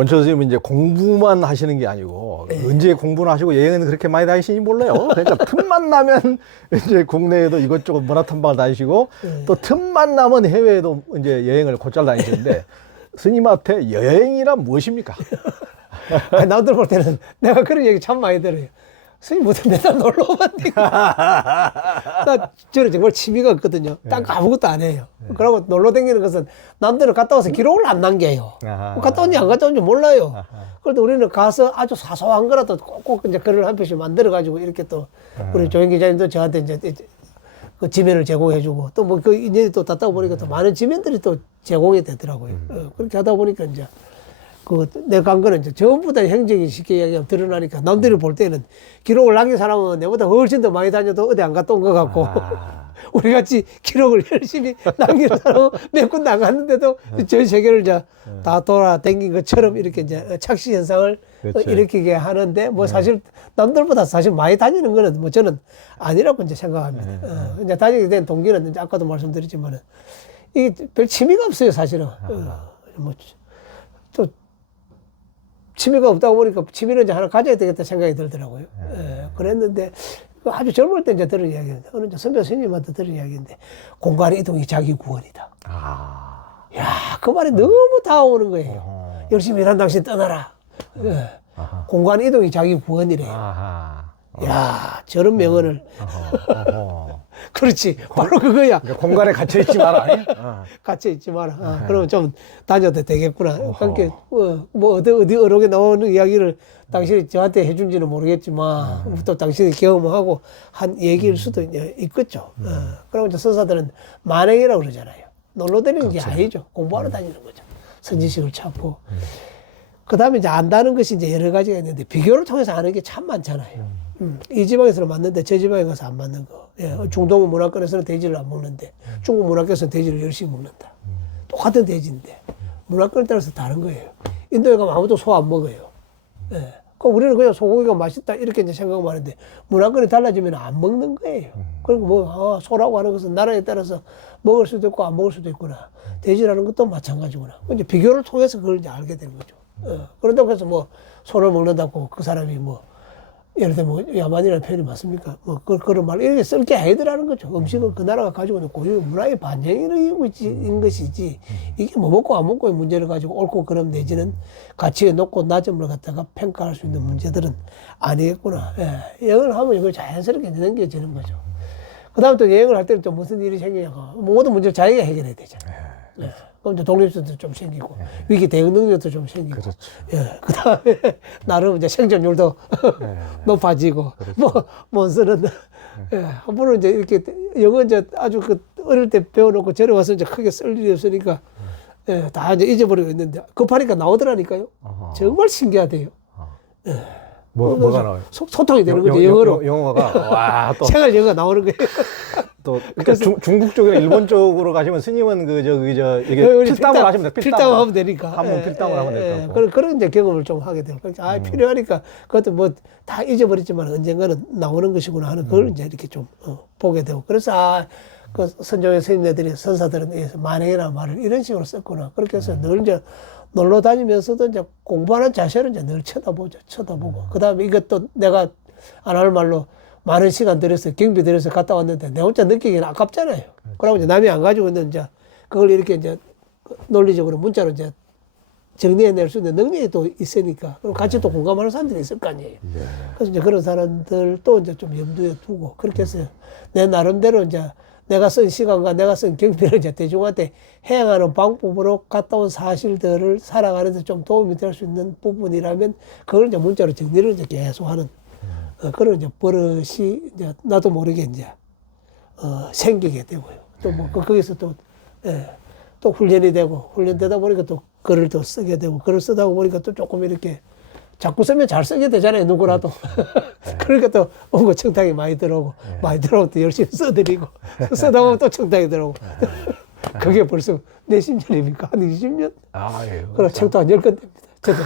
원철 선생님은 이제 공부만 하시는 게 아니고 언제 공부를 하시고 여행은 그렇게 많이 다니시는지 몰라요. 그러니까 틈만 나면 이제 국내에도 이것저것 문화 탐방을 다니시고 또 틈만 나면 해외에도 이제 여행을 곧잘 다니시는데 스님한테 여행이란 무엇입니까? 아니, 남들 볼 때는 내가 그런 얘기 참 많이 들어요. 스님 무슨 맨날 놀러 오니까. 나 저는 정말 취미가 없거든요. 딱 아무것도 안 해요. 그러고 놀러 다니는 것은 남들은 갔다 와서 기록을 안 남겨요. 갔다 온지 안 갔다 온지 몰라요. 그래도 우리는 가서 아주 사소한 거라도 꼭 이제 글을 한 편씩 만들어가지고 이렇게 또 우리 조영 기자님도 저한테 이제 그 지면을 제공해주고 또 뭐 그 인연이 또 닿다 보니까 또 많은 지면들이 또 제공이 되더라고요. 그렇게 하다 보니까 이제 그 내가 간 거는 이제 전부 다 행적이 쉽게 이야기하면 드러나니까 남들이 볼 때는 기록을 남긴 사람은 내보다 훨씬 더 많이 다녀도 어디 안 갔다 온 것 같고 우리 같이 기록을 열심히 남기는 사람은 몇 군데 안 갔는데도 전 세계를 이제 다 돌아다닌 것처럼 이렇게 이제 착시 현상을 그렇죠. 일으키게 하는데 뭐 사실 남들보다 사실 많이 다니는 거는 뭐 저는 아니라고 이제 생각합니다. 이제 다니게 된 동기는 이제 아까도 말씀드렸지만은 이게 별 취미가 없어요, 사실은. 뭐 또 취미가 없다 보니까 취미는 이제 하나 가져야 되겠다 생각이 들더라고요. 그랬는데 아주 젊을 때 이제 들은 이야기인데 어느 이제 선배 스님한테 들은 이야기인데 공간 이동이 자기 구원이다. 야, 그 말이 너무 다가오는 거예요. 열심히 일한 당신 떠나라. 공간 이동이 자기 구원이래요. 야, 저런 명언을. 그렇지. 바로 그거야. 그러니까 공간에 갇혀있지 마라. 갇혀있지 마라. 그러면 좀 다녀도 되겠구나. 그러니까, 뭐, 어디 어록에 나오는 이야기를 당신이 저한테 해준지는 모르겠지만, 또 당신이 경험하고 한 얘기일 수도 있겠죠. 그러면 이제 선사들은 만행이라고 그러잖아요. 놀러 다니는 게 아니죠. 공부하러 다니는 거죠. 선지식을 찾고. 그 다음에 이제 안다는 것이 이제 여러 가지가 있는데, 비교를 통해서 아는 게 참 많잖아요. 이 지방에서는 맞는데 저 지방에 가서 안 맞는 거. 예, 중동 문화권에서는 돼지를 안 먹는데 중국 문화권에서는 돼지를 열심히 먹는다. 똑같은 돼지인데 문화권에 따라서 다른 거예요. 인도에 가면 아무도 소 안 먹어요. 예. 그 우리는 그냥 소고기가 맛있다 이렇게 이제 생각만 하는데 문화권이 달라지면 안 먹는 거예요. 그리고 뭐 소라고 하는 것은 나라에 따라서 먹을 수도 있고 안 먹을 수도 있구나. 돼지라는 것도 마찬가지구나. 이제 비교를 통해서 그걸 이제 알게 되는 거죠. 그런다고 해서 뭐 소를 먹는다고 그 사람이 뭐 예를 들면 뭐 야만이라는 표현이 맞습니까? 뭐 그런 말 이렇게 쓸 게 아니더라는 거죠. 음식은 그 나라가 가지고 있는 고유 문화의 반영인 것이지 이게 뭐 먹고 안 먹고의 문제를 가지고 옳고 그름 내지는 가치에 높고 낮음을 갖다가 평가할 수 있는 문제들은 아니겠구나. 예. 여행을 하면 이걸 자연스럽게 넘겨지는 거죠. 그 다음에 또 여행을 할 때는 또 무슨 일이 생기냐가 모든 문제를 자기가 해결해야 되잖아요. 예. 그럼 이제 독립성도 좀 생기고 위기 대응 능력도 좀 생기고 그렇죠. 예. 그 다음에 나름 이제 생존율도 높아지고 뭐 몬스는 예. 함부로 이제 이렇게 영어 이제 아주 그 어릴 때 배워놓고 저래 와서 이제 크게 쓸 일이 없으니까 예. 다 이제 잊어버리고 있는데 급하니까 나오더라니까요. 정말 신기하대요. 예. 뭐가 나와요? 소통이 되는 거죠, 영어로. 영어가. 와, 또. 생활 영어가 나오는 거예요. 또, 그러니까 중국 쪽이나 일본 쪽으로 가시면 스님은 이게 필담을 하시면 돼요. 필담을 하면 되니까. 한번 필담을 하면 될 것 같고. 그런 이제 경험을 좀 하게 돼요. 그러니까 필요하니까 그것도 뭐 다 잊어버렸지만 언젠가는 나오는 것이구나 하는 걸 이제 이렇게 좀 보게 되고. 그래서 그 선종의 스님네들이 선사들은 만행이라는 말을 이런 식으로 썼구나. 그렇게 해서 늘 이제 놀러 다니면서도 이제 공부하는 자세를 이제 늘 쳐다보죠. 쳐다보고. 그 다음에 이것도 내가 안 할 말로 많은 시간 들여서 경비 들여서 갔다 왔는데 내 혼자 느끼기는 아깝잖아요. 그러면 이제 남이 안 가지고 있는 이제 그걸 이렇게 이제 논리적으로 문자로 이제 정리해낼 수 있는 능력이 또 있으니까 그리고 같이 또 공감하는 사람들이 있을 거 아니에요. 그래서 이제 그런 사람들도 이제 좀 염두에 두고 그렇게 해서 내 나름대로 이제 내가 쓴 시간과 내가 쓴 경비를 이제 대중한테 해양하는 방법으로 갔다 온 사실들을 살아가는 데 좀 도움이 될 수 있는 부분이라면 그걸 이제 문자로 정리를 이제 계속 하는 그런 이제 버릇이 이제 나도 모르게 이제 생기게 되고요. 또 뭐 거기서 또 또 훈련이 되고 훈련되다 보니까 또 글을 또 쓰게 되고 글을 쓰다 보니까 또 조금 이렇게 자꾸 쓰면 잘 쓰게 되잖아요, 누구라도. 그러니까 또 온거 청탁이 많이 들어오고 많이 들어오면 또 열심히 써드리고 쓰다 보면 또 청탁이 들어오고 그게 벌써 몇십 년입니까? 한 20년? 예. 그럼 책도 한 10권 됩니다. 저도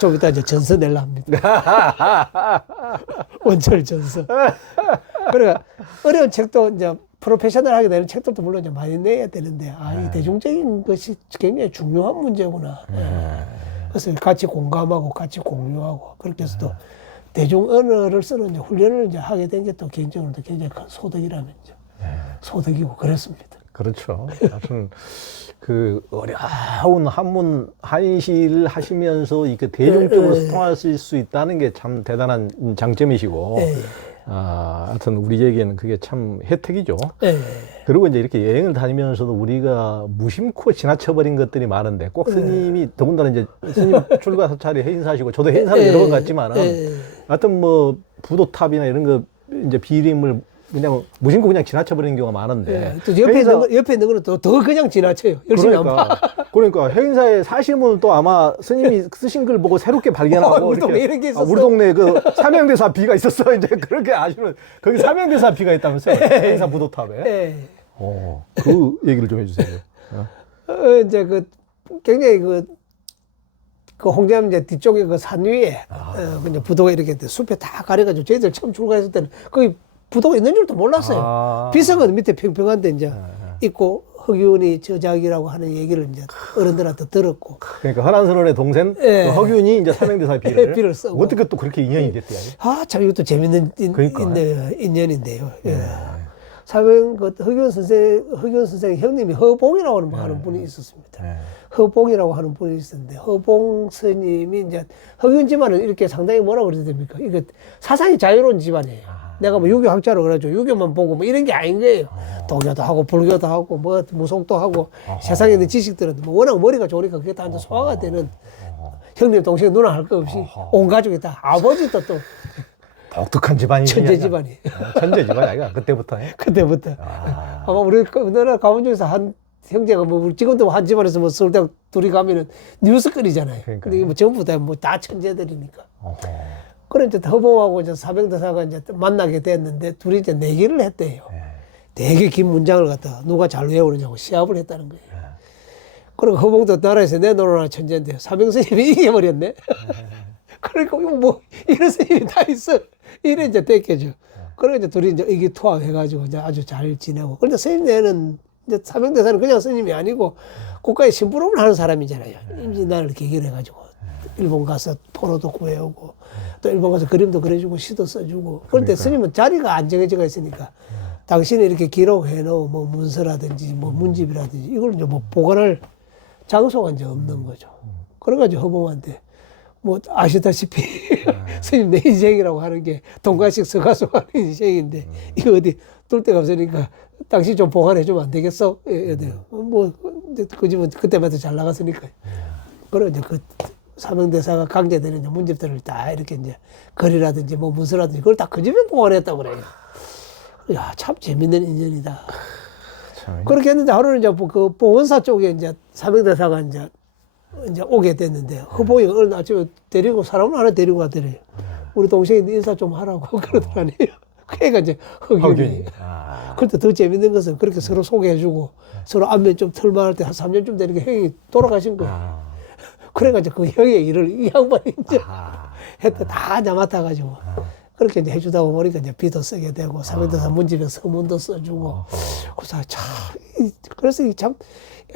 좀 이따 이제 전서 내려 합니다. 원철 전서. 그러니까 어려운 책도 이제 프로페셔널하게 되는 책들도 물론 이제 많이 내야 되는데 이 대중적인 것이 굉장히 중요한 문제구나. 그래서 같이 공감하고 같이 공유하고 그렇게 해서 또 대중 언어를 쓰는 이제 훈련을 이제 하게 된 게 또 개인적으로도 굉장히 큰 소득이라면 이제 소득이고 그랬습니다. 그렇죠. 하여튼 그 어려운 한문 한시를 하시면서 이렇게 대중적으로 소통하실 수 있다는 게 참 대단한 장점이시고, 하여튼 우리에게는 그게 참 혜택이죠. 그리고 이제 이렇게 여행을 다니면서도 우리가 무심코 지나쳐버린 것들이 많은데 꼭 스님이 더군다나 이제 스님 출가 사찰에 해인사시고 저도 해인사를 여러 번 갔지만은 하여튼 뭐 부도탑이나 이런 거 이제 비림을 그냥 무심코 그냥 지나쳐버리는 경우가 많은데 또 옆에 있는 거는 또 더 그냥 지나쳐요. 열심히 안 봐. 그러니까 해인사에 사시는 분은 또 아마 스님이 쓰신 글 보고 새롭게 발견하고 우리 동네 이런 게 있었어. 우리 동네에 그 삼양대사 비가 있었어. 이제 그렇게 아시는 거기 삼양대사 비가 있다면서요. 해인사 부도탑에. 그 얘기를 좀 해주세요. 이제 굉장히 그 홍대암 이제 뒤쪽에 그 산 위에 그냥 부도가 이렇게 숲에 다 가려가지고 저희들 처음 출가했을 때는 거기 부도가 있는 줄도 몰랐어요. 비석은 밑에 평평한데 이제 있고 허균이 저작이라고 하는 얘기를 이제 어른들한테 들었고. 그러니까 허난선원의 동생 그 허균이 이제 삼양대사 비를 쓰고. 어떻게 또 그렇게 인연이 됐대요? 참 이것도 재밌는 인연인데요. 허균 선생 형님이 허봉이라고 하는 분이 있었습니다. 허봉이라고 하는 분이 있었는데 허봉 스님이 이제 허균 집안은 이렇게 상당히 뭐라 그래야 됩니까? 이거 사상이 자유로운 집안이에요. 내가 뭐 유교학자로 그래가지고 유교만 보고 뭐 이런 게 아닌 거예요. 도교도 하고 불교도 하고 뭐 무속도 하고 세상에 있는 지식들은 뭐 워낙 머리가 좋으니까 그게 다 소화가 되는 형님, 동생, 누나 할 거 없이 온 가족이 다 아버지도 또 독특한 집안이 천재 집안이. 천재 집안이 아니야 그때부터. 그때부터. 아마 우리 우리나라 가문 중에서 한 형제가 뭐 지금도 한 집안에서 뭐 서울대학 둘이 가면은 뉴스거리잖아요. 근데 뭐 전부 다 뭐 다 천재들이니까. 그래 이제 허봉하고 이제 사병대사가 이제 만나게 됐는데 둘이 이제 내기를 했대요. 되게 긴 문장을 갖다가 누가 잘 외우느냐고 시합을 했다는 거예요. 그리고 허봉도 나라에서 내놓으라 천재인데 사병스님이 이겨버렸네. 그러니까 뭐 이런 스님이 다 있어. 이래 이제 됐겠죠. 그러고 이제 둘이 이제 의기투합해가지고 이제 아주 잘 지내고. 그런데 스님네는 이제 사병대사는 그냥 스님이 아니고 국가의 심부름을 하는 사람이잖아요. 임진난을 계기로 해가지고 일본 가서 포로도 구해오고 또 일본 가서 그림도 그려주고 시도 써주고. 그런데 스님은 자리가 안 정해져 있으니까 당신이 이렇게 기록해 놓은 뭐 문서라든지 뭐 문집이라든지 이걸 이제 뭐 보관할 장소가 이제 없는 거죠. 그래가지고 허봉한테 뭐 아시다시피 스님 내 인생이라고 하는 게 동가식 서가수 하는 인생인데 이거 어디 뚫 데가 없으니까 당신 좀 보관해 주면 안 되겠어? 뭐 그 집은 그때마다 잘 나갔으니까. 그래 이제 그 사명대사가 강제되는 문집들을 다 이렇게 이제 글이라든지 뭐 문서라든지 그걸 다 그 집에 보관했다고 그래요. 야, 참 재밌는 인연이다. 그렇게 했는데 하루는 이제 그 봉원사 쪽에 이제 사명대사가 이제 오게 됐는데 허봉이가 어느 아침에 데리고 사람을 하나 데리고 가더래요. 우리 동생이 인사 좀 하라고 그러더라네요. 그러니까 이제 허균이. 그런데 더 재밌는 것은 그렇게 서로 소개해주고 서로 안면 좀 털만할 때 한 3년쯤 되니까 형이 돌아가신 거예요. 그래가지고 그 형의 일을 이 양반이 이제 했다 다 이제 맡아가지고 그렇게 이제 해주다 보니까 이제 비도 쓰게 되고 사명대사 문집에 서문도 써주고 그래서 참 그래서 참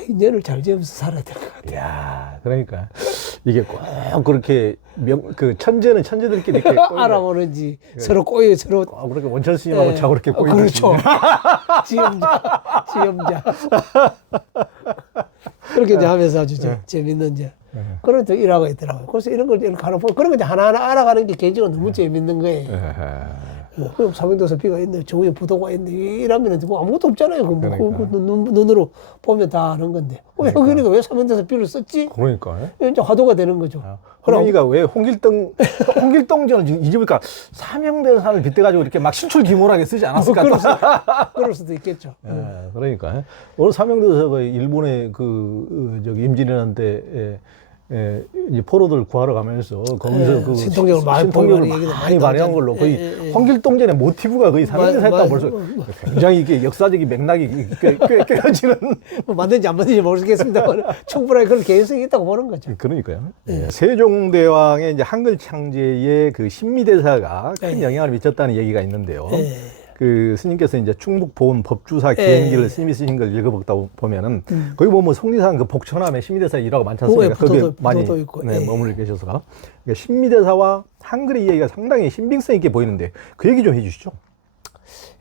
인연을 잘 지으면서 살아야 될 것 같아요. 야, 그러니까 이게 꼭 그렇게 그 천재는 천재들끼리 이렇게 알아보는지 서로 꼬여 서로 그렇게 원철 스님하고 자 그렇게 꼬이는 그렇죠. 지엄자. 그렇게 이제 하면서 아주 재밌는 이제 그런 또 일하고 있더라고요. 그래서 이런 걸 가는 그런 거 이제 하나하나 알아가는 게 개인적으로 너무 재밌는 거예요. 그럼 사명대사 비가 있네, 저기에 부도가 있네, 이러면 뭐 아무것도 없잖아요. 그 눈으로 보면 다 아는 건데. 왜 허균이가 왜 사명대사 비를 썼지? 그러니까. 이제 화두가 되는 거죠. 허균이가 왜 홍길동전을 잊으니까 사명대사를 빗대가지고 이렇게 막 신출귀몰하게 쓰지 않았을까? 그럴 수도 있겠죠. 그러니까. 오늘 사명대사가 일본의 임진왜란때 이제 포로들 구하러 가면서 거기서 그 신통력을 많이 발휘한 걸로 거의 홍길동전의 모티브가 거의 사명대사였다고 볼 수 굉장히 이게 역사적인 맥락이 꿰어지는 뭐 맞는지 안 맞는지 모르겠습니다만 충분하게 그런 개연성이 있다고 보는 거죠. 그러니까요. 세종대왕의 이제 한글 창제에 그 신미대사가 큰 영향을 미쳤다는 얘기가 있는데요. 그 스님께서 이제 충북보훈 법주사 예. 기행기를 스님이 쓰신 걸 읽어보다 보면은 거기 보면 속리산 그 복천함에 신미대사 일화가 많지 않습니까? 부도도- 거기에 많이 부도도 있고, 네, 예. 머물러 계셔서 그러니까 신미대사와 한글의 이야기가 상당히 신빙성 있게 보이는데 그 얘기 좀 해주시죠.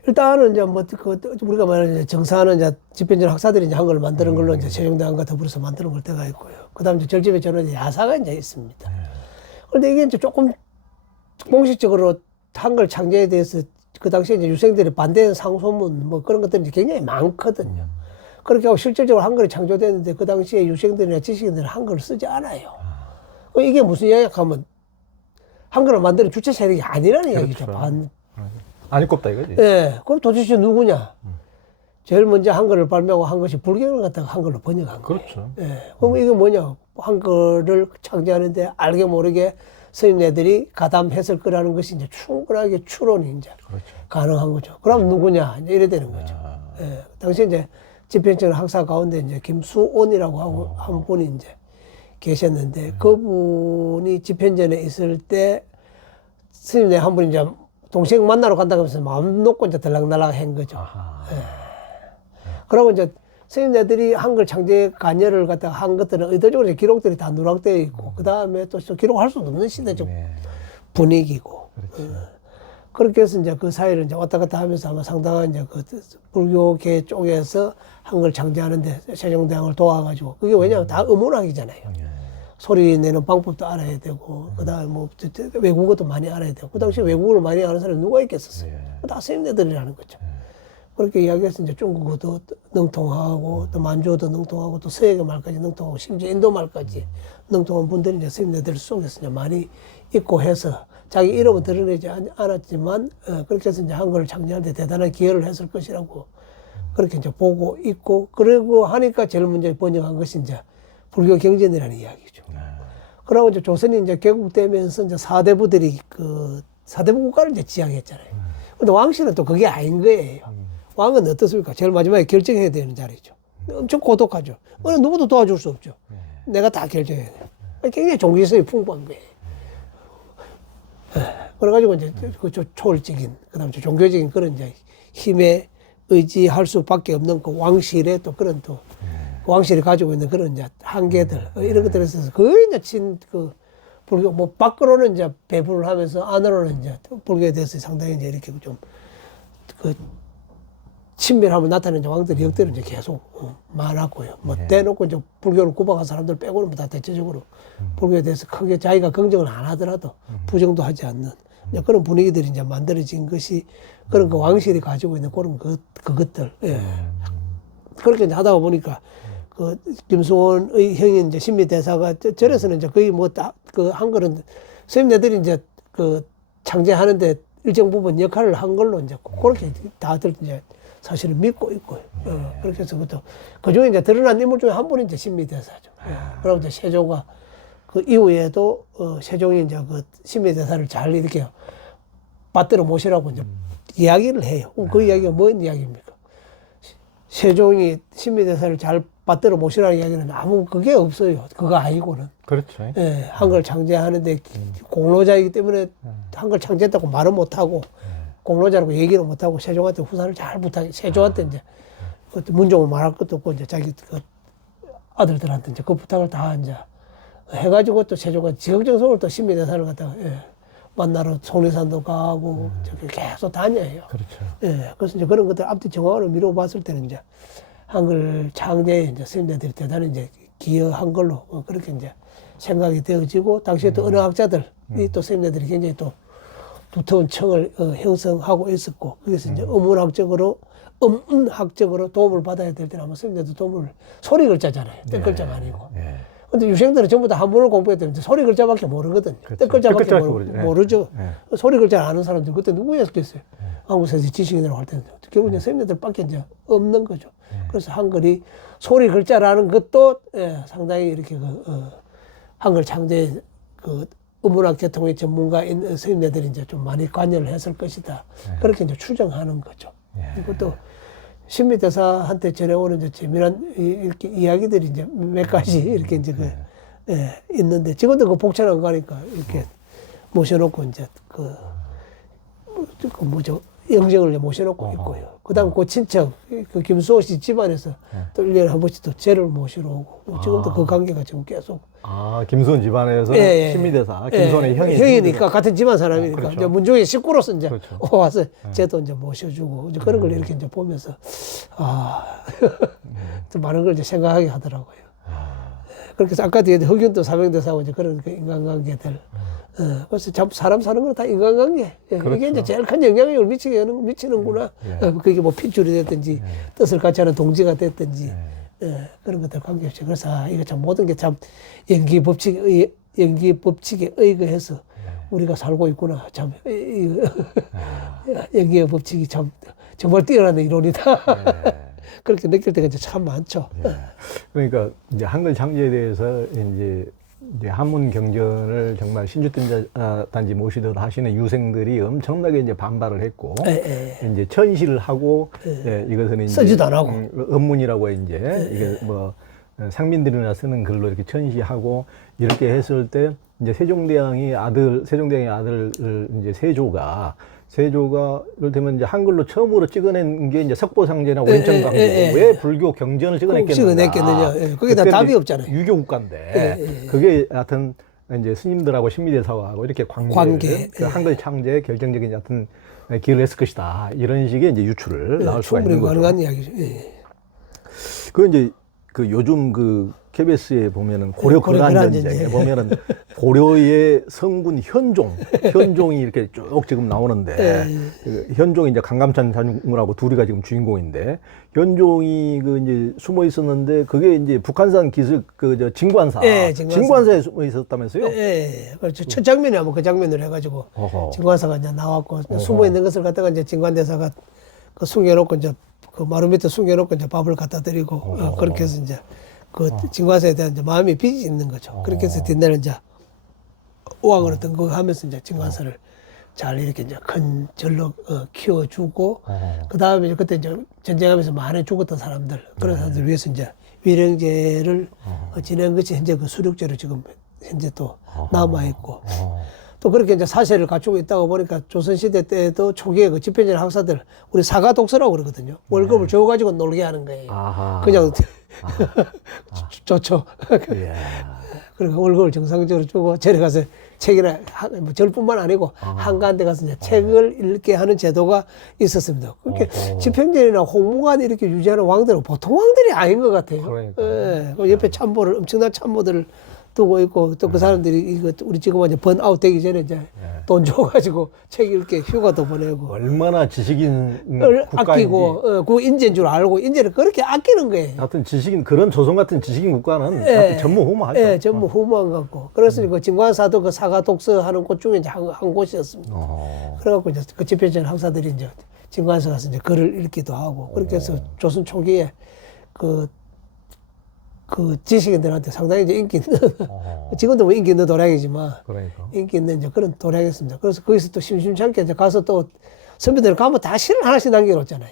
일단은 이제 뭐 그 우리가 말하는 이제 정사는 이제 집현전 학사들이 이제 한걸 만드는 걸로 이제 세종대왕과 더불어서 만드는 걸 때가 있고요. 그다음 이제 절집에 저는 야사가 이제 있습니다. 그런데 이게 이제 조금 공식적으로 한글 창제에 대해서 그 당시에 이제 유생들이 반대하는 상소문 뭐 그런 것들이 이제 굉장히 많거든요. 그렇게 하고 실질적으로 한글이 창조됐는데 그 당시에 유생들이나 지식인들은 한글을 쓰지 않아요. 이게 무슨 이야기냐 하면 한글을 만드는 주체 세력이 아니라는 이야기죠. 그렇죠. 안 꼽다 이거지. 예. 그럼 도대체 누구냐? 제일 먼저 한글을 발명하고 한 것이 불교를 갖다가 한글로 번역한 거예요. 그렇죠. 예. 그럼 이게 뭐냐? 한글을 창제하는데 알게 모르게 스님네들이 가담했을 거라는 것이 이제 충분하게 추론이 이제 그렇죠. 가능한 거죠. 그럼 누구냐? 이제 이래 되는 거죠. 예. 당시 이제 집현전 학사 가운데 이제 김수온이라고 하고 한 분이 이제 계셨는데 그분이 집현전에 있을 때 스님네 한 분이 이제 동생 만나러 간다고 하면서 마음 놓고 이제 들락날락 한 거죠. 예. 그러고 이제 스님네들이 한글 창제 관여를 갖다가 한 것들은 의도적으로 이제 기록들이 다 누락되어 있고, 그 다음에 또 기록할 수 없는 시대적 분위기고. 그렇게 해서 이제 그 사이를 이제 왔다 갔다 하면서 아마 상당한 이제 그 불교계 쪽에서 한글 창제하는데 세종대왕을 도와가지고, 그게 왜냐하면 다 의문학이잖아요. 소리 내는 방법도 알아야 되고, 그 다음에 뭐 외국어도 많이 알아야 되고, 그 당시 외국어를 많이 아는 사람이 누가 있겠었어요. 다 스님네들이라는 거죠. 그렇게 이야기해서 이제 중국어도 능통하고, 또 만주어도 능통하고, 또 서예계 말까지 능통하고, 심지어 인도 말까지 능통한 분들이 이제 스님네들 속에서 이제 많이 있고 해서, 자기 이름은 드러내지 않았지만, 그렇게 해서 이제 한글을 창제하는데 대단한 기여를 했을 것이라고, 그렇게 이제 보고 있고, 그러고 하니까 제일 먼저 번역한 것이 이제 불교 경전이라는 이야기죠. 그러고 이제 조선이 이제 개국되면서 이제 사대부들이 그 사대부 국가를 이제 지향했잖아요. 근데 왕실은 또 그게 아닌 거예요. 왕은 어떻습니까? 제일 마지막에 결정해야 되는 자리죠. 엄청 고독하죠. 어느 누구도 도와줄 수 없죠. 내가 다 결정해야 돼요. 굉장히 종기성이 풍부한 거예요. 그래가지고 이제 그 초월적인, 그 다음에 종교적인 그런 이제 힘에 의지할 수밖에 없는 그 왕실의 또 그런 또 왕실이 가지고 있는 그런 이제 한계들, 이런 것들에 있어서 거의 이제 불교, 뭐 밖으로는 이제 배분을 하면서 안으로는 이제 불교에 대해서 상당히 이제 이렇게 좀 친밀함을 나타내는 왕들이 역대로 이제 계속 많았고요. 뭐 대놓고 이제 불교를 구박한 사람들 빼고는 다 대체적으로 불교에 대해서 크게 자기가 긍정을 안 하더라도 부정도 하지 않는 이제 그런 분위기들이 이제 만들어진 것이 그런 그 왕실이 가지고 있는 그런 그것들. 예. 그렇게 이제 하다 보니까 그 김수원의 형인 이제 신미대사가 절에서는 이제 거의 뭐 딱 그 한글은 스님네들이 이제 그 창제하는데 일정 부분 역할을 한 걸로 이제 그렇게 다들 이제 사실은 믿고 있고요. 그렇게 해서 그 중에 이제 드러난 인물 중에 한 분이 이제 신미대사죠. 그리고 이제 세조가 그 이후에도 세종이 이제 그 신미대사를 잘 이렇게 받들어 모시라고 이제 이야기를 해요. 그 이야기가 뭔 이야기입니까? 세종이 신미대사를 잘 받들어 모시라는 이야기는 아무 그게 없어요. 그거 아니고는. 그렇죠. 예, 한글 창제하는데 공로자이기 때문에 한글 창제했다고 말은 못하고 공로자라고 얘기를 못하고 세종한테 후사를 잘 부탁해. 세종한테 이제 문종을 말할 것도 없고 이제 자기 그 아들들한테 이제 그 부탁을 다 이제 해가지고 또 세종가 지극정성을 또 신미대사를 갖다가 만나러 속리산도 가고 저기 계속 다녀요. 그렇죠. 예, 그래서 이제 그런 것들 앞뒤 정황으로 미뤄봤을 때는 이제 한글 창제에 이제 스님들이 대단히 이제 기여한 걸로 그렇게 이제 생각이 되어지고 당시에 또 언어학자들이 또 스님들이 굉장히 또 두터운 청을 형성하고 있었고 그래서 이제 음운학적으로 도움을 받아야 될 때는 아마 스님들도 도움을 소리 글자잖아요. 뜻 글자가 아니고. 근데 유생들은 전부 다 한문을 공부했는데 소리 글자밖에 모르거든. 그렇죠. 뜻 글자밖에 뜻 글자밖에 모르죠. 소리 글자를 아는 사람들 그때 누구였겠어요? 한국에서 지식인이라고 할 때는 결국 이제 스님들밖에 이제 없는 거죠. 그래서 한글이 소리 글자라는 것도 상당히 이렇게 한글 창제 음문학 계통의 전문가인 스님들이 이제 좀 많이 관여를 했을 것이다. 그렇게 이제 추정하는 거죠. 이것도 신미대사한테 전해오는 이제 재미난 이렇게 이야기들이 이제 몇 가지 이렇게 이제 있는데 지금도 그 복천안 가니까 이렇게 모셔놓고 이제 뭐죠 영정을 이제 모셔놓고 있고요. 그다음 그 친척, 그 김수호 씨 집안에서 또 1년에 한 번씩 또 제를 모시러 오고, 뭐 지금도 그 관계가 지금 계속. 김수원 집안에서 예, 예. 신미대사, 김수원의 형이. 형이니까 같은 집안 사람이니까 그렇죠. 이제 문종의 식구로서 이제 그렇죠. 와서 쟤도 이제 모셔주고 이제 그런 걸 이렇게 이제 보면서 또 많은 걸 이제 생각하게 하더라고요. 그렇게 해서 아까도 얘기했던 흑윤도 사명대사하고 이제 그런 그 인간관계들. 그래서 참 사람 사는 건 다 인간관계. 그렇죠. 이게 이제 제일 큰 영향력을 미치는구나. 그게 뭐 핏줄이 됐든지 뜻을 같이 하는 동지가 됐든지 그런 것들 관계없이. 그래서 이거 참 모든 게 참 연기 법칙에 의거해서 우리가 살고 있구나. 참 연기의 법칙이 참 정말 뛰어난 이론이다. 그렇게 느낄 때가 이제 참 많죠. 그러니까 이제 한글 창제에 대해서 이제 한문 경전을 정말 신주단지 모시듯 하시는 유생들이 엄청나게 이제 반발을 했고, 이제 천시를 하고, 이것은 이제 쓰지도 안 하고. 음문이라고 이제 이게 뭐 상민들이나 쓰는 글로 이렇게 천시하고 이렇게 했을 때 이제 세종대왕의 아들을 이제 세조가 이를테면 이제 한글로 처음으로 찍어낸 게 이제 석보상제나 오인천강조. 왜 불교 경전을 찍어냈겠느냐. 그게 다 답이 없잖아요. 유교국가인데 그게 하여튼 이제 스님들하고 신미대사하고 이렇게 관계, 그 한글 창제에 결정적인 하여튼 길을 했을 것이다. 이런 식의 이제 유추를 나올 수가 있는 거죠. 가능한 이야기죠. 그 이제 그 요즘 그 KBS에 보면은 고려 근환전쟁에 보면은 고려의 성군 현종이 이렇게 쭉 지금 나오는데 그 현종이 이제 강감찬 장군하고 둘이가 지금 주인공인데 현종이 그 이제 숨어 있었는데 그게 이제 북한산 기슭 그 진관사에 숨어 있었다면서요? 그렇죠. 첫 장면이 아마 그 장면으로 해가지고 진관사가 이제 나왔고 숨어 있는 것을 갖다가 이제 진관대사가 그 숨겨놓고 이제 그 마루 밑에 숨겨놓고 이제 밥을 갖다 드리고 그렇게 해서 이제 그 진관사에 대한 이제 마음이 빚이 있는 거죠. 그렇게 해서 뒷날은 이제 왕으로 등극하면서 이제 진관사를 잘 이렇게 이제 큰 절로 키워주고 그 다음에 이제 그때 이제 전쟁하면서 많이 죽었던 사람들 그런 사람들 위해서 이제 위령제를 지낸 것이 현재 그 수륙제로 지금 현재 또 남아 있고 또 그렇게 이제 사세를 갖추고 있다고 보니까 조선시대 때도 초기에 그 집현전 학사들 우리 사가독서라고 그러거든요. 월급을 줘가지고 놀게 하는 거예요. 그냥 좋죠. 그러니까 월급을 정상적으로 주고 절에 가서 책이나 뭐 절뿐만 아니고 한가한데 가서 이제 책을 읽게 하는 제도가 있었습니다. 그렇게 집행전이나 홍무관이 이렇게 유지하는 왕들은 보통 왕들이 아닌 것 같아요. 그 옆에 참모를 엄청난 참모들을 두고 있고 또 그 사람들이 이거 우리 지금 이제 번아웃 되기 전에 이제 돈 줘가지고 책 읽게 휴가도 보내고 얼마나 지식인 국가인지 아끼고 그 인재인 줄 알고 인재를 그렇게 아끼는 거예요. 하여튼 그런 조선 같은 지식인 국가는 하여튼 전무후무하죠. 전무후무한 것 같고 그래서 그 진관사도 그 사가 독서하는 곳 중에 이제 한 곳이었습니다. 그래갖고 이제 그 집현전 학사들이 이제 진관사 가서 이제 글을 읽기도 하고 그렇게 해서 조선 초기에 그 지식인들한테 상당히 이제 인기 있는, 지금도 뭐 인기 있는 도량이지만, 인기 있는 이제 그런 도량이었습니다. 그래서 거기서 또 심심찮게 이제 가서 또 선배들 가면 다 시를 하나씩 남겨놓잖아요.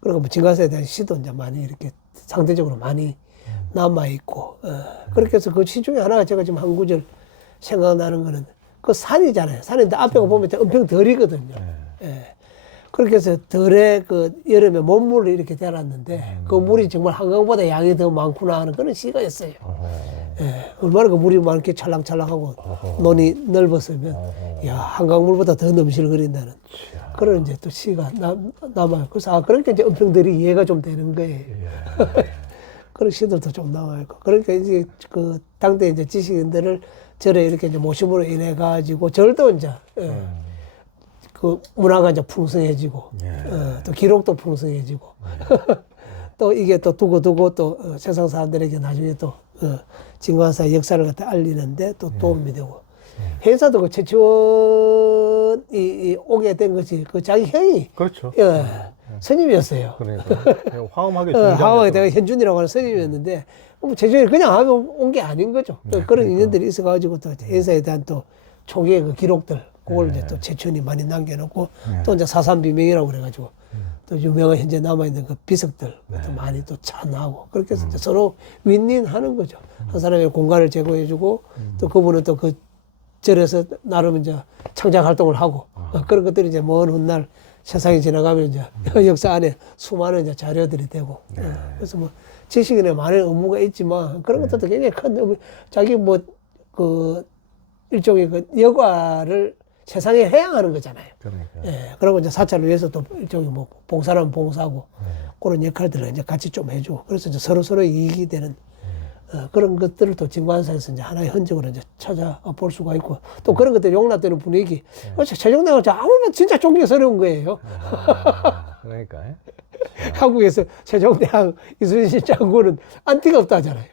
그리고 뭐 진가사에 대한 시도 이제 많이 이렇게 상대적으로 많이 남아있고, 그렇게 해서 그 시 중에 하나가 제가 지금 한 구절 생각나는 거는 그 산이잖아요. 산인데 앞에 보면 엄청 덜이거든요. 그렇게 해서 덜에 그 여름에 몸물을 이렇게 대놨는데 그 물이 정말 한강보다 양이 더 많구나 하는 그런 시가 있어요. 얼마나 그 물이 많게 찰랑찰랑하고 논이 넓었으면 야 한강물보다 더 넘실거린다는 그런 이제 또 시가 남아요. 그래서 그러니까 이제 은평들이 이해가 좀 되는 거예요. 그런 시들도 좀 나와 있고 그러니까 이제 그 당대 이제 지식인들을 절에 이렇게 이제 모심으로 인해 가지고 절도 이제 그 문화가 이제 풍성해지고 또 기록도 풍성해지고 또 이게 또 두고 또 세상 사람들에게 나중에 또 진관사의 역사를 갖다 알리는데 또 도움이 되고 행사도 그 최치원이 오게 된 것이 그 자기 형이 그렇죠. 스님이었어요. 그러니까 화엄하게 화엄하게 내가 현준이라고 하는 스님이었는데 최치원이 그냥 하면 온 게 아닌 거죠. 그런 인연들이 있어가지고 또 행사에 대한 또 초기의 그 기록들 그걸 이제 또 최천이 많이 남겨놓고 또 이제 사삼비명이라고 그래가지고 또 유명한 현재 남아있는 그 비석들 또 많이 또 찬하고 그렇게 해서 이제 서로 윈윈하는 거죠. 한 사람의 공간을 제공해주고 또 그분은 또 그 절에서 나름 이제 창작 활동을 하고 그런 것들이 이제 먼 훗날 세상이 지나가면 이제 역사 안에 수많은 이제 자료들이 되고 그래서 뭐 지식인의 많은 업무가 있지만 그런 것들도 굉장히 큰 자기 뭐 그 일종의 그 여과를 세상에 해양하는 거잖아요. 그러니까. 예, 그리고 이제 사찰을 위해서 또 일종의 뭐 봉사라면 봉사하고 그런 역할들을 이제 같이 좀 해주고 그래서 이제 서로 이익이 되는 그런 것들을 또 진관사에서 이제 하나의 흔적으로 이제 찾아볼 수가 있고 또 그런 것들 용납되는 분위기. 최종대왕은 아무나 진짜 존경스러운 거예요. 그러니까. 한국에서 최종대왕 이순신 장군은 안티가 없다 하잖아요.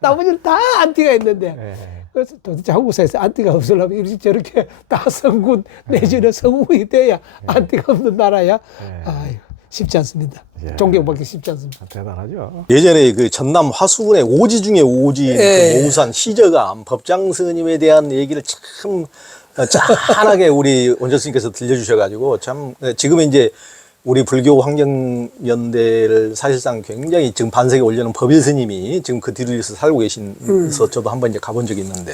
나머지는 다 안티가 있는데 그래서 도대체 한국 사회에서 안티가 없으려면 이렇게 저렇게 다 성군 내지는 성웅이 돼야 안티가 없는 나라야. 아유, 쉽지 않습니다. 존경받기 쉽지 않습니다. 대단하죠. 예전에 그 전남 화수군의 오지 중에 오지, 그 모우산 시저감 법장 스님에 대한 얘기를 참 짠하게 우리 원전 스님께서 들려주셔가지고 참 지금은 이제 우리 불교 환경연대를 사실상 굉장히 지금 반석에 올려놓은 법일 스님이 지금 그 뒤에서 살고 계신서 저도 한번 이제 가본 적이 있는데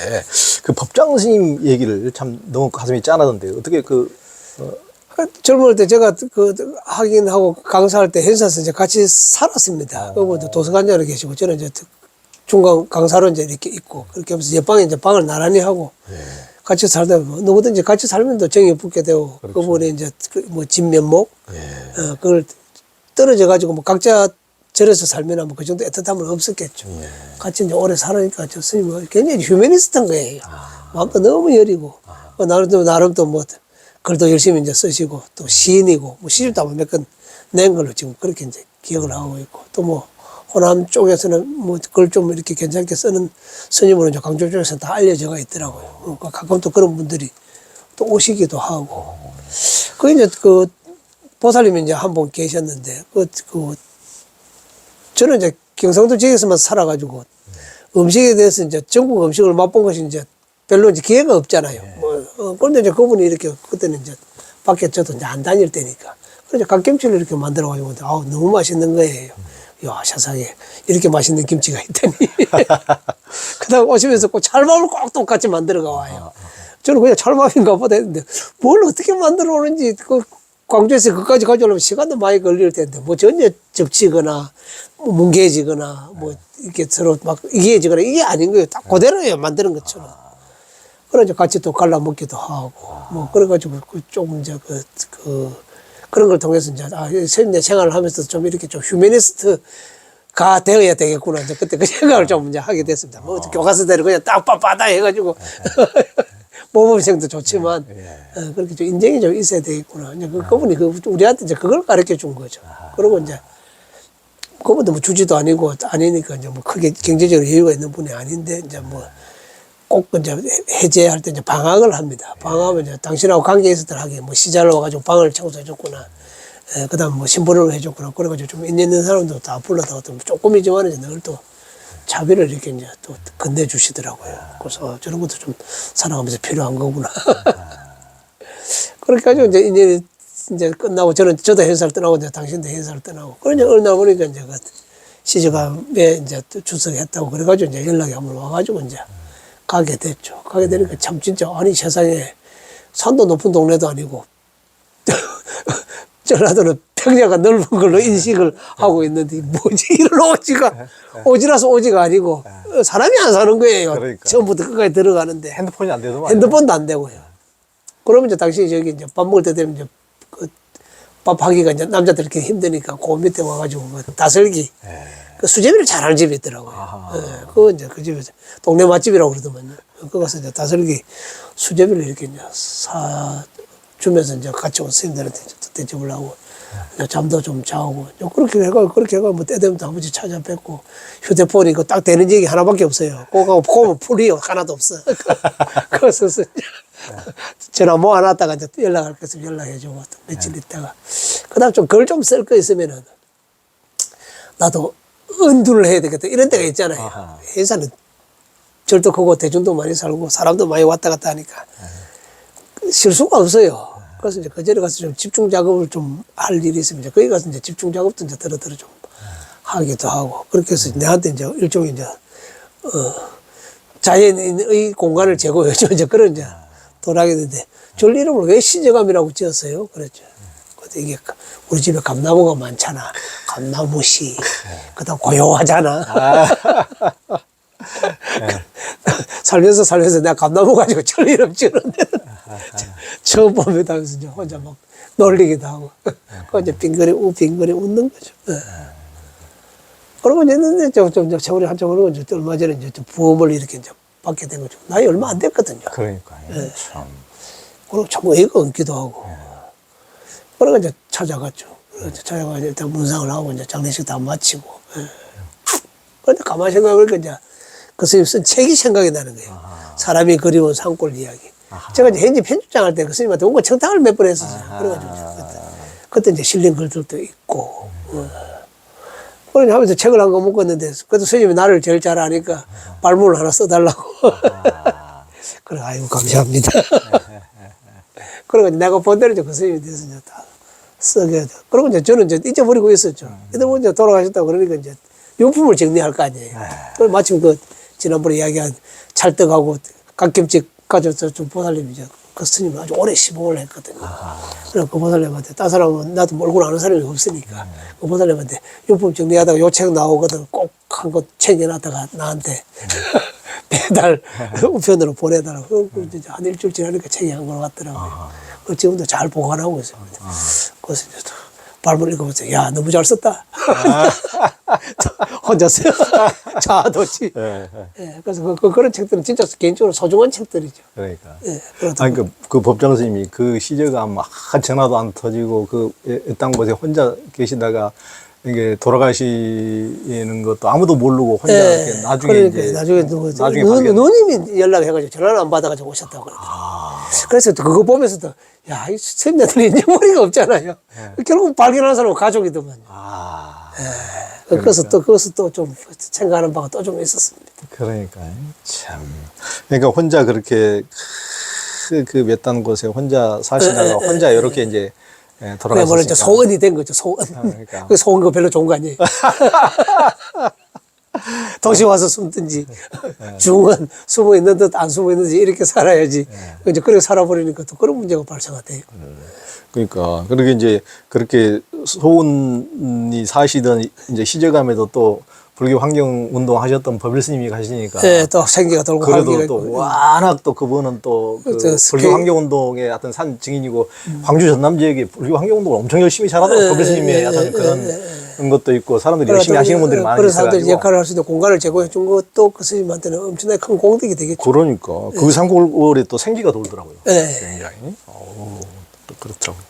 그 법장 스님 얘기를 참 너무 가슴이 짠하던데 어떻게 젊을 때 제가 그 학인하고 강사할 때 행사에서 이제 같이 살았습니다. 그분도 도서관장으로 계시고 저는 이제 중간 강사로 이제 이렇게 있고 그렇게 하면서 옆방에 이제 방을 나란히 하고 같이 살다 보면 누구든지 같이 살면 또 정이 붙게 되고 그렇죠. 그분이 이제 뭐 진면목 그걸 떨어져 가지고 뭐 각자 절에서 살면 뭐 그 정도 애틋함은 없었겠죠. 같이 이제 오래 살으니까 저 스님은 굉장히 휴머니스트한 거예요. 마음도 너무 여리고 나름 또 뭐 글도 열심히 이제 쓰시고 또 시인이고 뭐 시집도 한번 몇 건 낸 걸로 지금 그렇게 이제 기억을 하고 있고 또 뭐 호남 쪽에서는 뭐 글 좀 이렇게 괜찮게 쓰는 스님으로 이제 강조 쪽에서 다 알려져가 있더라고요. 그러니까 가끔 또 그런 분들이 또 오시기도 하고. 그 이제 그 보살님이 이제 한 분 계셨는데 저는 이제 경상도 지역에서만 살아가지고 음식에 대해서 이제 전국 음식을 맛본 것이 이제 별로 이제 기회가 없잖아요. 그런데 이제 그분이 이렇게 그때는 이제 밖에 저도 이제 안 다닐 때니까. 그래서 갓김치를 이렇게 만들어가지고 아우 너무 맛있는 거예요. 야 세상에 이렇게 맛있는 김치가 있다니. 그다음 오시면서 꼭 찰밥을 꼭 똑같이 만들어가 와요. 저는 그냥 찰밥인가 보다 했는데 뭘 어떻게 만들어 오는지 그 광주에서 그까지 가져오려면 시간도 많이 걸릴 텐데 뭐 전혀 접치거나 뭐 뭉개지거나 뭐 이렇게 서로 막 이게지거나 이게 아닌 거예요. 딱 그대로예요 만드는 것처럼. 그래서 같이 또 갈라 먹기도 하고 뭐 그래가지고 조금 이제 그런 걸 통해서 이제 선임대 생활을 하면서 좀 이렇게 좀 휴머니스트가 되어야 되겠구나 이제 그때 그 생각을 좀 이제 하게 됐습니다. 뭐 교과서대로 그냥 딱 빠빠다 해가지고 모범생도 좋지만 그렇게 좀 인정이 좀 있어야 되겠구나. 이제 그분이 우리한테 이제 그걸 가르쳐 준 거죠. 그리고 이제 그분도 뭐 주지도 아니니까 이제 뭐 크게 경제적으로 여유가 있는 분이 아닌데 이제 뭐 꼭 이제 해제할 때 이제 방학을 합니다. 방학하면 이제 당신하고 관계 있었던 하게 뭐 시자를 와가지고 방을 청소해줬구나. 그다음 뭐 신부를 해줬구나. 그래가지고 좀 인연 있는 사람도 다 불러다가 조금이지만 이제 늘 또 자비를 이렇게 이제 또 건네주시더라고요. 그래서 저런 것도 좀 살아가면서 필요한 거구나. 그렇게 가지고 이제 끝나고 저도 행사를 떠나고 이제 당신도 행사를 떠나고 그러냐 얼마 보니까 이제 그 시즈감에 이제 출석했다고 그래가지고 이제 연락이 한번 와가지고 이제 가게 됐죠. 가게 되니까 참 진짜 아니 세상에 산도 높은 동네도 아니고 전라도는 평야가 넓은 걸로 인식을 하고 있는데 뭐지 이런 오지라서 오지가 아니고 사람이 안 사는 거예요. 그러니까. 처음부터 끝까지 들어가는데 핸드폰이 안 돼도 핸드폰도 안 되고요. 그러면 이제 당신이 저기 이제 밥 먹을 때 되면 이제 밥 하기가 이제 남자들 이렇게 힘드니까 그 밑에 와가지고 다슬기 그 수제비를 잘하는 집이 있더라고요. 그거 이제 그 집에서 동네 맛집이라고 그러더만요. 그거 가서 이제 다슬기 수제비를 이렇게 이제 주면서 이제 같이 온 스님들한테 대접을 하고 잠도 좀 자고 그렇게 해가 뭐 때 되면 또 아버지 찾아뵙고 휴대폰이 딱 되는 얘기 하나밖에 없어요. 그거 보면 풀이요 하나도 없어. 그래서 전화 뭐 안 왔다가 이제 연락할 거 있으면 연락해주고 또 며칠 있다가 그다음 좀 글 좀 쓸 거 있으면은 나도 은둔을 해야 되겠다 이런 때가 있잖아요. 회사는 절도 크고 대중도 많이 살고 사람도 많이 왔다 갔다 하니까 쉴 수가 없어요. 그래서 이제 그 자리에 가서 좀 집중 작업을 좀 할 일이 있으면 이제 거기 가서 이제 집중 작업도 이제 들어 좀 하기도 하고 그렇게 해서 내한테 이제 일종의 이제 자연의 공간을 제공해줘 이제 그런 이제 돌아가겠는데 절 이름을 왜 시저감이라고 지었어요? 그랬죠. 근데 이게 우리 집에 감나무가 많잖아. 감나무시. 그다음 고요하잖아. 살면서 내가 감나무 가지고 절 이름 지었는데 처음 보면 하면서 이제 혼자 막 놀리기도 하고. 그 이제 빙그리 웃는 거죠. 그러고 있는데 좀 세월이 한참 흐르고 이제 얼마 전에 이제 부업을 이렇게 이제 받게 된 거죠. 나이 얼마 안 됐거든요. 그러니까요. 참. 그리고 참 애가 얹기도 하고. 그러고 이제 찾아갔죠. 그래서 찾아가서 일단 문상을 하고 이제 장례식 다 마치고. 그런데 가만히 생각해보니까 이제 그 선생님 쓴 책이 생각이 나는 거예요. 사람이 그리운 산골 이야기. 제가 이제 현지 편집장 할 때 그 선생님한테 온거 청탁을 몇 번 했었어요. 그래가지고 그때 이제 실린 글들도 있고. 그러니 하면서 책을 한 거 묶었는데, 그래도 스님이 나를 제일 잘 아니까 발문을 하나 써달라고. 그래, 아이고, 감사합니다. 그러고 내가 본 대로 그 스님이 돼서 이제 다 쓰게 돼. 그리고 이제 저는 이제 잊어버리고 있었죠. 이러고 이제 돌아가셨다고 그러니까 이제 용품을 정리할 거 아니에요. 그래서 마침 그 지난번에 이야기한 찰떡하고 갓김치 가져서 좀 보살님 이제 그 스님이 아주 오래 시봉을 했거든요. 그래서 그 보살님한테, 딴 사람은 나도 얼굴 아는 사람이 없으니까, 그 보살님한테 용품 정리하다가 요 책 나오거든. 꼭 한 것 챙겨놨다가 나한테 배달 우편으로 보내달라고. 그리고 이제 한 일주일 지나니까 책이 한 걸 왔더라고요. 그 지금도 잘 보관하고 있습니다. 그래서 이제 발문 읽어보세요. 야, 너무 잘 썼다. 혼자서요. 자아도취. 예, 그래서 그런 책들은 진짜 개인적으로 소중한 책들이죠. 그러니까. 예, 아니, 그 법장 스님이 그 시절감 막 전화도 안 터지고 그 땅 곳에 혼자 계시다가 이게 돌아가시는 것도 아무도 모르고 혼자 이렇게 나중에 그러니까 이제 나중에 누님이 연락해가지고 전화를 안 받아가지고 오셨다고 그러더라고요. 그래서 그거 보면서도 야, 이 선생님들 인정머리가 없잖아요. 결국 발견한 사람은 가족이더만요. 그래서 그것을 또 좀 생각하는 바가 또 좀 있었습니다. 그러니까 참. 그러니까 혼자 그렇게 그 몇 단 곳에 혼자 사시다가 혼자 이렇게 이제 돌아가셨으니까. 뭐라 이제 소원이 된 거죠. 소원. 그러니까. 그 소원 거 별로 좋은 거 아니에요. 도시 와서 숨든지 중은 숨어 있는 듯 안 숨어 있는지 이렇게 살아야지. 이제 그렇게 살아버리니까 또 그런 문제가 발생하대요. 그러니까 그렇게 이제 그렇게 소원이 사시던 이제 시저감에도 또 불교 환경 운동 하셨던 법일 스님이 가시니까. 네, 또 생기가 돌고 그래도 또 워낙 또 그분은 또 그 불교 환경 운동의 어떤 산 증인이고 광주 전남 지역에 불교 환경 운동을 엄청 열심히 잘하던 법일 스님의 어떤 그런 것도 있고 사람들이 열심히 하시는 분들이 많이 그런 있어가지고. 사람들이 역할을 할 수 있는 공간을 제공해 준 것도 그 스님한테는 엄청나게 큰 공덕이 되겠죠. 그러니까 그 산골에 또 생기가 돌더라고요. 네. 굉장히. 또 그렇더라고요.